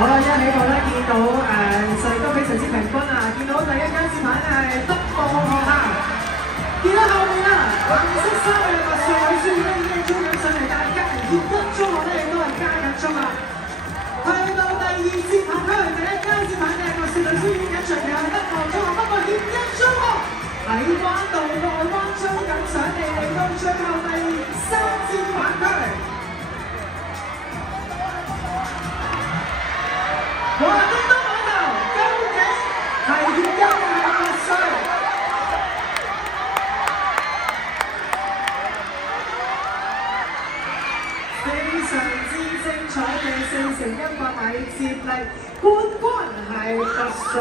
好啦，一起步咧見到實力都非常之平均啊！見到第一間接棒係德望學校，見到後面啊藍色衫嘅麥穗女書院咧已經衝緊上嚟，但係隔離協一中學咧亦都係加緊中啊！去到第二接棒區，第一間接棒嘅麥穗女書院緊隨嘅係德望中學，不過協一中學喺彎道內彎衝緊上嚟，嚟到最後第三接棒區。哇！叮當碼頭究竟係協一定係麥穗？非常之精彩嘅4乘100米接力冠軍係麥穗。